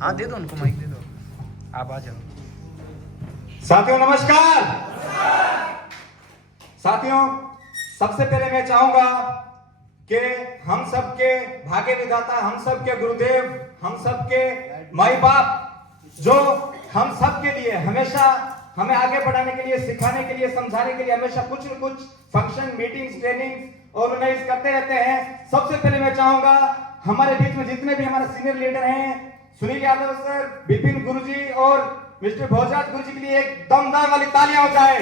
हाँ दे दो उनको माइक दे दो, आप आ जाओ। साथियों नमस्कार। साथियों सबसे पहले मैं चाहूंगा कि हम सबके भाग्य विधाता, हम सबके गुरुदेव, हम सबके माई बाप जो हम सबके लिए हमेशा हमें आगे बढ़ाने के लिए, सिखाने के लिए, समझाने के लिए हमेशा कुछ न कुछ फंक्शन, मीटिंग्स, ट्रेनिंग ऑर्गेनाइज करते रहते हैं। सबसे पहले मैं चाहूंगा हमारे बीच में जितने भी हमारे सीनियर लीडर हैं, सुनील यादव सर, विपिन गुरुजी और मिस्टर भोजराज गुरुजी के लिए एक दमदार वाली तालियां हो जाए।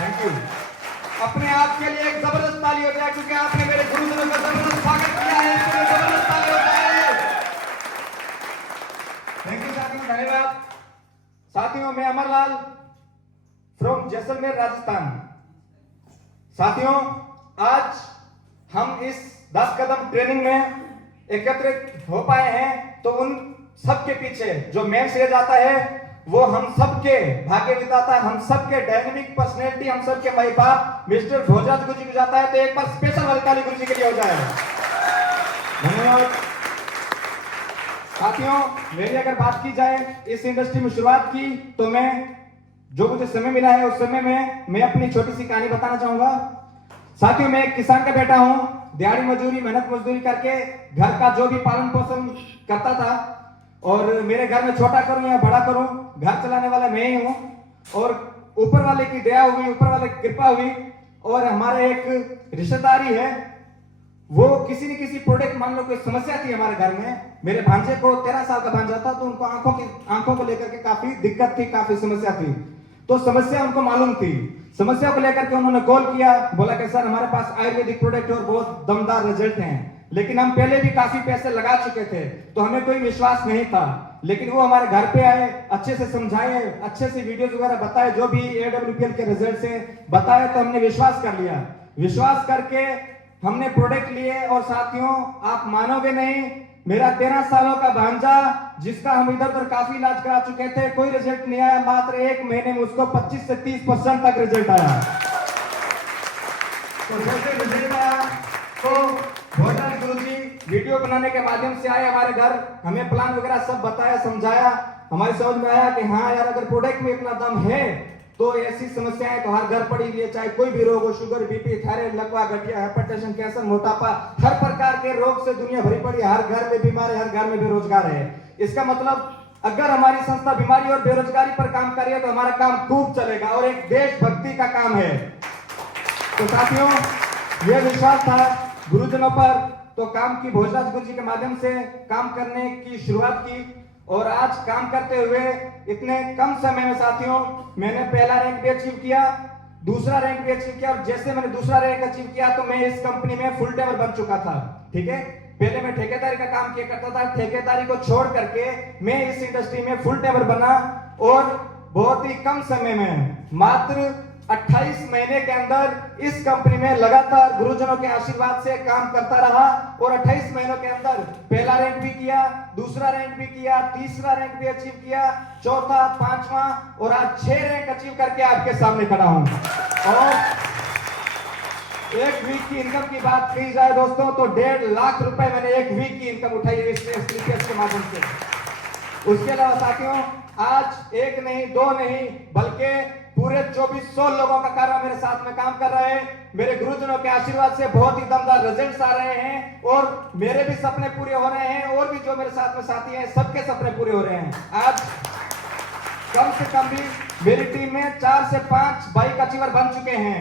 Thank you. अपने आप के लिए एक जबरदस्त ताली हो जाए क्योंकि आपने मेरे गुरुजनों का जबरदस्त स्वागत किया है। इसके लिए जबरदस्त ताली हो जाए। थैंक यू साथियों, धन्यवाद। साथियों मैं अमरलाल फ्रॉम जैसलमेर राजस्थान। साथियों आज हम इस 10 कदम ट्रेनिंग में एकत्रित हो पाए हैं तो उन सबके पीछे जो मेन श्रेय जाता है वो हम सबके भाग्य विधाता, हम सबके डायनेमिक पर्सनैलिटी, हम सबके माई बाप मिस्टर भोजराज गुरुजी को जाता है। तो एक बार स्पेशल वाली ताली गुरुजी के लिए हो जाए। धन्यवाद। साथियों मेरी अगर बात की जाए इस इंडस्ट्री में शुरुआत की तो मैं जो मुझे समय मिला है उस समय में मैं अपनी छोटी सी कहानी बताना चाहूंगा। साथियों मैं एक किसान का बेटा हूं, दिहाड़ी मजदूरी, मेहनत मजदूरी करके घर का जो भी पालन पोषण करता था और मेरे घर में छोटा करूं या बड़ा करूं घर चलाने वाला मैं ही हूं। और ऊपर वाले की दया हुई, ऊपर वाले की कृपा हुई और हमारे एक रिश्तेदारी है, वो किसी न किसी प्रोडक्ट, मान लो कोई समस्या थी हमारे घर में। मेरे भांजे को 13 साल का भांजा था तो उनको आंखों को लेकर के काफी दिक्कत थी, काफी समस्या थी। तो समस्या उनको मालूम थी, समस्या को लेकर के उन्होंने कॉल किया, बोला कि सर हमारे पास आयुर्वेदिक प्रोडक्ट और बहुत दमदार रिजल्ट हैं, लेकिन हम पहले भी काफी पैसे लगा चुके थे तो हमें कोई विश्वास नहीं था। लेकिन वो हमारे घर पे आए, अच्छे से समझाए, अच्छे से वीडियोस वगैरह बताए, जो भी AWPL के रिजल्ट से बताए तो हमने विश्वास कर लिया। विश्वास करके हमने प्रोडक्ट लिए और साथियों आप मानोगे नहीं, मेरा 13 सालों का भांजा जिसका हम इधर उधर काफी इलाज करा चुके थे, कोई रिजल्ट नहीं आया। मात्र 1 महीने में उसको 25 से 30% तक रिजल्ट आया। तो जैसे रिजल्ट आया तो भोजराज गुरुजी वीडियो बनाने के माध्यम से आए हमारे घर, हमें प्लान वगैरह सब बताया, समझाया। हमारी समझ में आया कि हाँ यार अगर प्रोडक्ट में इतना दम है तो ऐसी समस्याएं तो हर घर पड़ी हुई है, चाहे कोई भी रोग हो, शुगर, बीपी, थायराइड, लकवा, गठिया, हाइपरटेंशन, कैंसर, मोटापा, हर प्रकार के रोग से दुनिया भरी पड़ी है। हर घर में बीमार है, हर घर में बेरोजगार है। इसका मतलब अगर हमारी संस्था बीमारी और बेरोजगारी पर काम कर रही है तो हमारा काम खूब चलेगा और एक देशभक्ति का काम है। तो साथियों यह विश्वास था गुरुजनों पर, तो काम की भोजराज गुरुजी के माध्यम से काम करने की शुरुआत की और आज काम करते हुए इतने कम समय में साथियों मैंने पहला रैंक भी अचीव किया, दूसरा रैंक भी अचीव किया और जैसे मैंने दूसरा रैंक अचीव किया तो मैं इस कंपनी में फुल टाइमर बन चुका था। ठीक है, पहले मैं ठेकेदारी का काम किया करता था, ठेकेदारी को छोड़ करके मैं इस इंडस्ट्री में फुल टाइमर बना और बहुत ही कम समय में मात्र 28 महीने के अंदर इस कंपनी में लगातार गुरुजनों के आशीर्वाद से काम करता रहा और 28 महीनों के अंदर पहला रैंक भी किया, दूसरा रैंक भी किया, तीसरा रैंक भी अचीव किया, चौथा, पांचवा और आज 6 रैंक अचीव करके आपके सामने खड़ा हूं। और एक वीक की इनकम की बात की जाए दोस्तों तो 1.5 लाख रुपए मैंने एक वीक की इनकम उठाई है इस के माध्यम से। उसके अलावा साथियों आज एक नहीं, दो नहीं, बल्कि पूरे 2400 लोगों का कार्य मेरे साथ में काम कर रहे हैं। मेरे गुरुजनों के आशीर्वाद से बहुत ही दमदार रिजल्ट्स आ रहे हैं और मेरे भी सपने पूरे हो रहे हैं और भी जो मेरे साथ में साथी हैं सबके सपने पूरे हो रहे हैं। आज कम से कम भी मेरी टीम में 4 से 5 बाइक अचीवर बन चुके हैं।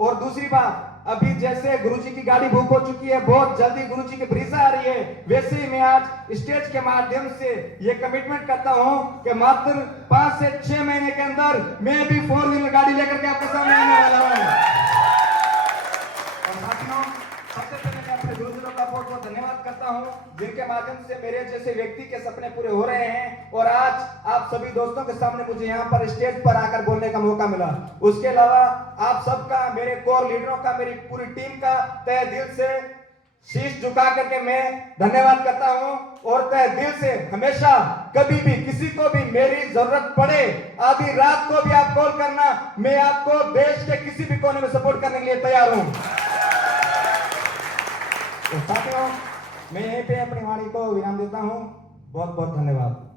और दूसरी बात, अभी जैसे गुरुजी की गाड़ी बुक हो चुकी है, बहुत जल्दी गुरुजी की ब्रीजा आ रही है, वैसे ही मैं आज स्टेज के माध्यम से ये कमिटमेंट करता हूं कि मात्र 5 से 6 महीने के अंदर मैं भी 4 व्हीलर गाड़ी लेकर के आपके सामने आने वाला हूं। और साथियों सबसे पहले मैं अपने गुरुजनों का बहुत बहुत धन्यवाद करता हूं जिनके माध्यम से मेरे जैसे व्यक्ति के सपने पूरे हो रहे हैं और आज आप सभी दोस्तों के सामने मुझे यहाँ पर स्टेज पर आकर बोलने का मौका मिला। उसके अलावा आप सबका, मेरे कोर लीडरों का, मेरी पूरी टीम का तहे दिल से शीश झुका करके मैं धन्यवाद करता हूं और तहे दिल से हमेशा कभी भी किसी को भी मेरी जरूरत पड़े, आधी रात को भी आप कॉल करना, मैं आपको देश के किसी भी कोने में सपोर्ट करने के लिए तैयार हूं। तो साथियों मैं यहीं पे अपनी वाणी को विराम देता हूँ। बहुत बहुत धन्यवाद।